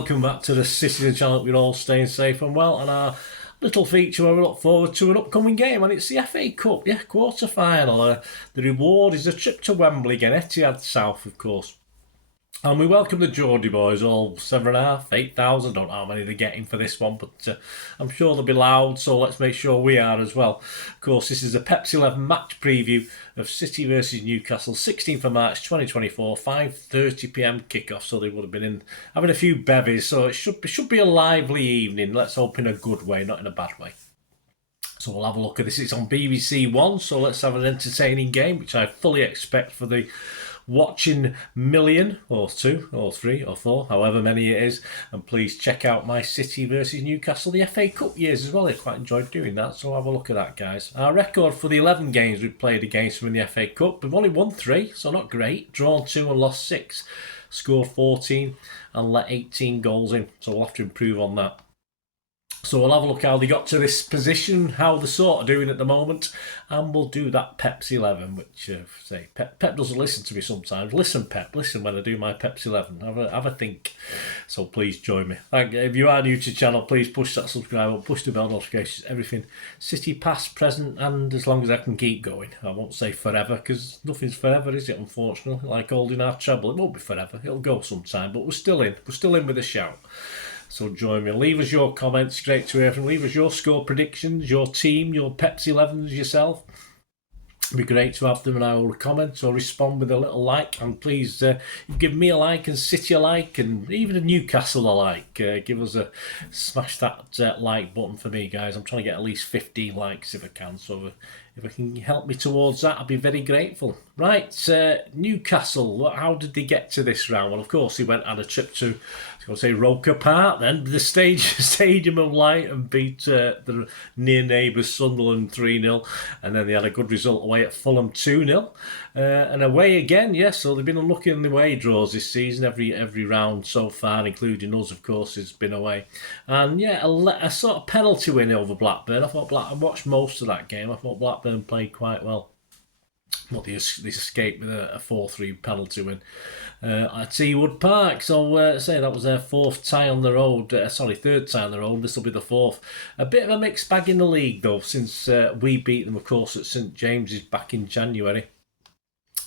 welcome back to the Citytilidie channel. We're all staying safe and well, and our little feature where we look forward to an upcoming game, and it's the FA Cup, quarter-final. The reward is a trip to Wembley again, Etihad South, of course. And we welcome the Geordie boys, all 7,500, 8,000. Don't know how many they're getting for this one, but I'm sure they'll be loud, so let's make sure we are as well. Of course, this is a Pepsi 11 match preview of City versus Newcastle, 16th of March 2024, 5:30pm kickoff, so they would have been in having a few bevies, so it should be a lively evening. Let's hope in a good way, not in a bad way. So we'll have a look at this. It's on BBC One, so let's have an entertaining game, which I fully expect for the watching million, or 2, or 3, or 4, however many it is. And please check out my City versus Newcastle, the FA Cup years as well. I quite enjoyed doing that, so have a look at that, guys. Our record for the 11 games we've played against them in the FA Cup, we've only won 3, so not great. Drawn 2 and lost 6. Scored 14 and let 18 goals in, so we'll have to improve on that. So we'll have a look how they got to this position, how they're sort of doing at the moment, and we'll do that Pepsi 11, which, Pep doesn't listen to me sometimes. Listen, Pep, listen when I do my Pepsi 11. Have a think. So please join me. If you are new to the channel, please push that subscribe button, push the bell notifications, everything. City past, present, and as long as I can keep going. I won't say forever, because nothing's forever, is it, unfortunately? Like holding our treble, it won't be forever. It'll go sometime, but we're still in. We're still in with a shout. So join me. Leave us your comments. Great to hear from you. Leave us your score predictions, your team, your Pepsi 11s yourself. It'd be great to have them, and I will comment or respond with a little like. And please give me a like, and City a like, and even a Newcastle a like. Give us smash that like button for me, guys. I'm trying to get at least 15 likes if I can. So if I can help me towards that, I'd be very grateful. Right, Newcastle, how did they get to this round? Well, of course, they went on a trip to, Roker Park, then the Stadium of Light, and beat the near neighbours Sunderland 3-0, and then they had a good result away at Fulham 2-0, and away again, yes. So they've been unlucky in the away draws this season. Every round so far, including us, of course, has been away. And yeah, a sort of penalty win over Blackburn. I watched most of that game. I thought Blackburn played quite well. But they escaped with a 4-3 penalty win at Ewood Park. So say that was their third tie on the road. This will be the fourth. A bit of a mixed bag in the league though, since we beat them, of course, at St James's back in January.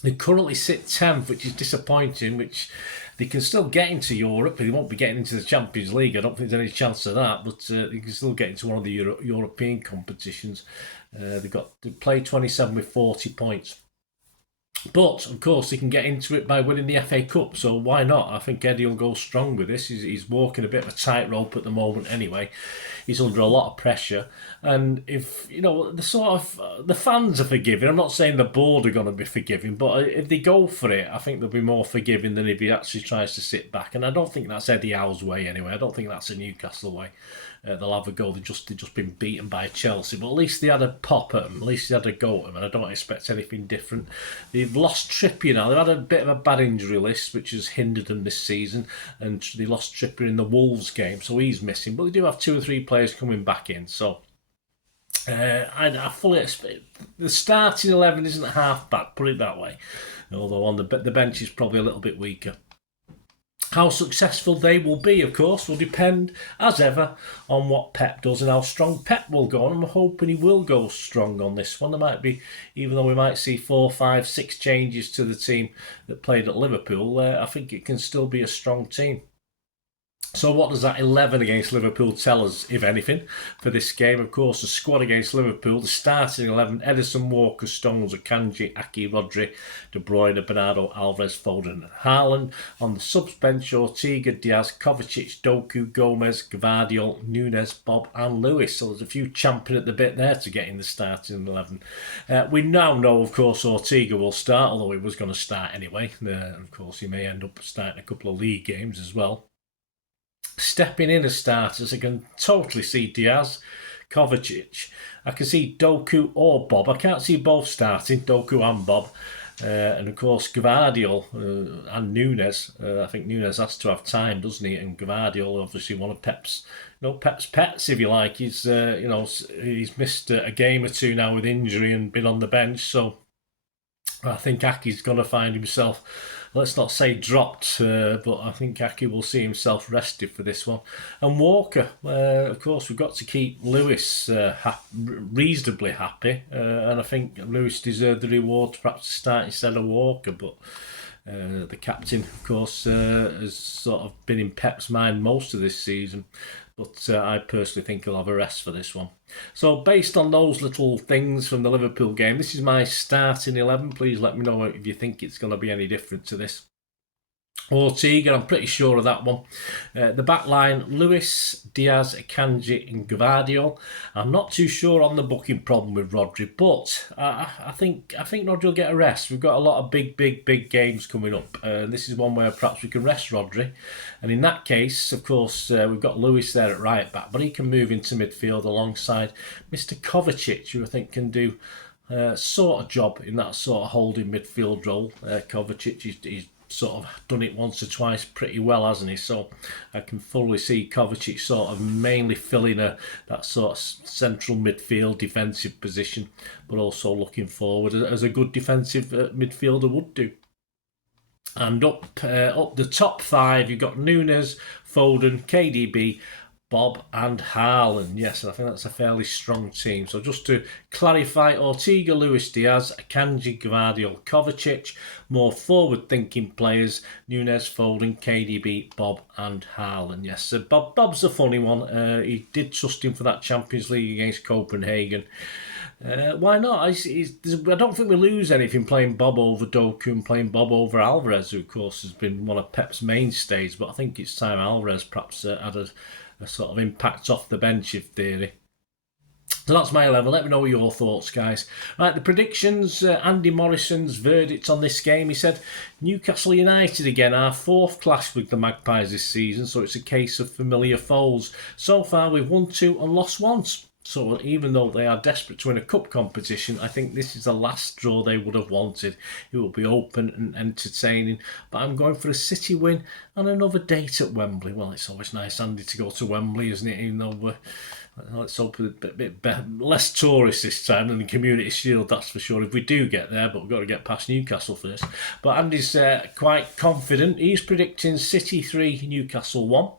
They currently sit 10th, which is disappointing, which they can still get into Europe, but they won't be getting into the Champions League. I don't think there's any chance of that, but they can still get into one of the European competitions. They play 27 with 40 points. But, of course, he can get into it by winning the FA Cup, so why not? I think Eddie will go strong with this. He's walking a bit of a tightrope at the moment anyway. He's under a lot of pressure. And if, the fans are forgiving. I'm not saying the board are going to be forgiving, but if they go for it, I think they'll be more forgiving than if he actually tries to sit back. And I don't think that's Eddie Howe's way anyway. I don't think that's a Newcastle way. They'll have a go. They've just been beaten by Chelsea, but at least they had a pop at them. At least they had a go at them, and I don't expect anything different. They've lost Trippier now. They've had a bit of a bad injury list, which has hindered them this season, and they lost Trippier in the Wolves game, so he's missing. But they do have 2 or 3 players coming back in, so I fully expect the starting 11 isn't half bad. Put it that way. Although on the bench is probably a little bit weaker. How successful they will be, of course, will depend, as ever, on what Pep does and how strong Pep will go. And I'm hoping he will go strong on this one. There might be, even though we might see 4, 5, 6 changes to the team that played at Liverpool, I think it can still be a strong team. So what does that 11 against Liverpool tell us, if anything, for this game? Of course, the squad against Liverpool, the starting 11, Ederson, Walker, Stones, Akanji, Aki, Rodri, De Bruyne, Bernardo, Alvarez, Foden and Haaland. On the subs bench, Ortega, Diaz, Kovacic, Doku, Gomez, Gvardiol, Nunes, Bob and Lewis. So there's a few champing at the bit there to get in the starting 11. We now know, of course, Ortega will start, although he was going to start anyway. Of course, he may end up starting a couple of league games as well. Stepping in as starters, I can totally see Diaz, Kovacic. I can see Doku or Bob. I can't see both starting, Doku and Bob. And of course, Gvardiol and Nunes. I think Nunes has to have time, doesn't he? And Gvardiol, obviously one of Pep's pets, if you like. He's missed a game or 2 now with injury and been on the bench. So I think Aki's going to find himself let's not say dropped, but I think Aki will see himself rested for this one. And Walker, of course, we've got to keep Lewis reasonably happy, and I think Lewis deserved the reward perhaps to start instead of Walker, but the captain, of course, has sort of been in Pep's mind most of this season, but I personally think he'll have a rest for this one. So based on those little things from the Liverpool game, this is my starting 11. Please let me know if you think it's going to be any different to this. Ortega, I'm pretty sure of that one. The back line, Lewis, Diaz, Akanji and Gvardiol. I'm not too sure on the booking problem with Rodri, but I think Rodri will get a rest. We've got a lot of big games coming up. This is one where perhaps we can rest Rodri. And in that case, of course, we've got Lewis there at right back, but he can move into midfield alongside Mr. Kovacic, who I think can do sort of job in that sort of holding midfield role. Kovacic, he's sort of done it once or twice pretty well, hasn't he? So I can fully see Kovacic sort of mainly filling that sort of central midfield defensive position, but also looking forward as a good defensive midfielder would do. And up the top five, you've got Núñez, Foden, KDB, Bob and Haaland. Yes, I think that's a fairly strong team. So just to clarify, Ortega, Luis Diaz, Akanji, Gvardiol, Kovacic, more forward-thinking players, Núñez, Foden, KDB, Bob and Haaland. Yes, so Bob's a funny one. He did trust him for that Champions League against Copenhagen. Why not? I don't think we lose anything playing Bob over Doku and playing Bob over Alvarez, who of course has been one of Pep's mainstays, but I think it's time Alvarez perhaps had a sort of impact off the bench, in theory. So that's my 11. Let me know what your thoughts, guys. Right, the predictions. Andy Morrison's verdict on this game. He said, Newcastle United again, our fourth clash with the Magpies this season, so it's a case of familiar foes. So far, we've won 2 and lost once. So even though they are desperate to win a cup competition, I think this is the last draw they would have wanted. It will be open and entertaining. But I'm going for a City win and another date at Wembley. Well, it's always nice, Andy, to go to Wembley, isn't it? Even though let's hope a bit less tourists this time than the Community Shield, that's for sure, if we do get there. But we've got to get past Newcastle first. But Andy's quite confident. He's predicting City 3, Newcastle 1.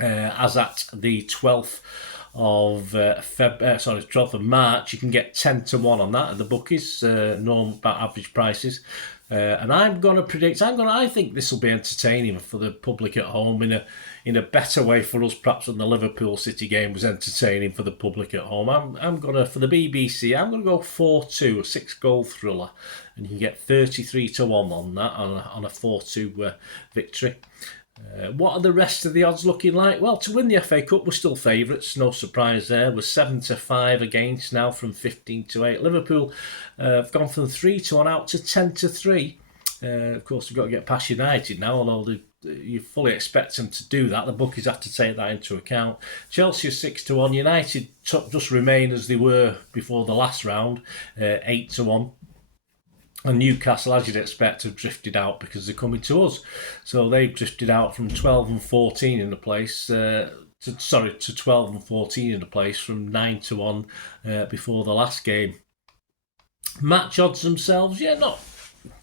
As at the 12th of 12th of March, you can get 10-1 on that at the bookies, normal about average prices. And I'm going to predict. I think this will be entertaining for the public at home in a better way for us, perhaps, than the Liverpool City game was entertaining for the public at home. I'm going to, for the BBC, I'm going to go 4-2, a 6-goal thriller, and you can get 33-1 on that on a 4-2 victory. What are the rest of the odds looking like? Well, to win the FA Cup, we're still favourites. No surprise there. We're 7-5 against now from 15-8. Liverpool have gone from 3-1 out to 10-3. Of course, we've got to get past United now, although you fully expect them to do that. The bookies have to take that into account. Chelsea are 6-1. United just remain as they were before the last round, 8-1. And Newcastle, as you'd expect, have drifted out because they're coming to us. So they've drifted out from 12 and 14 in the place, to 12 and 14 in the place from 9-1 before the last game. Match odds themselves, not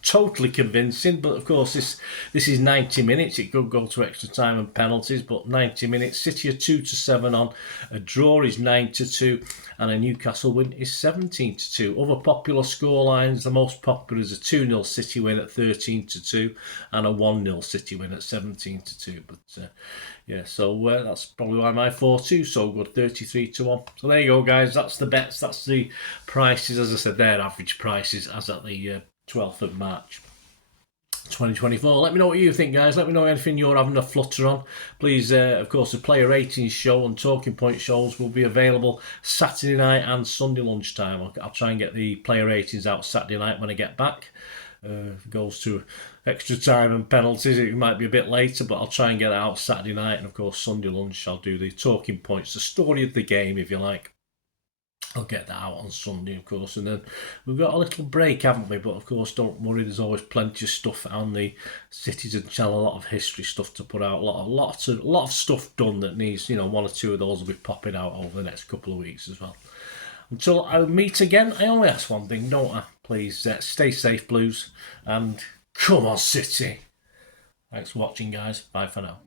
totally convincing, but of course this is 90 minutes. It could go to extra time and penalties, but 90 minutes. City are 2-7 on, a draw is 9-2, and a Newcastle win is 17-2. Other popular scorelines, the most popular is a 2-0 City win at 13-2 and a 1-0 City win at 17-2. But so that's probably why my 4-2 so good, 33-1. So there you go, guys. That's the bets. That's the prices. As I said, they're average prices as at the 12th of March 2024. Let me know what you think, guys. Let me know anything you're having a flutter on. Please, of course, the player ratings show and talking point shows will be available Saturday night and Sunday lunchtime. I'll try and get the player ratings out Saturday night when I get back. If it goes to extra time and penalties, it might be a bit later, but I'll try and get it out Saturday night. And of course, Sunday lunch, I'll do the talking points, the story of the game, if you like. I'll get that out on Sunday, of course, and then we've got a little break, haven't we? But of course, don't worry, there's always plenty of stuff on the Citizen channel, a lot of history stuff to put out, a lot of stuff done that needs, 1 or 2 of those will be popping out over the next couple of weeks as well. Until I meet again, I only ask one thing, don't I? Please stay safe, Blues, and Come on, City. Thanks for watching, guys. Bye for now.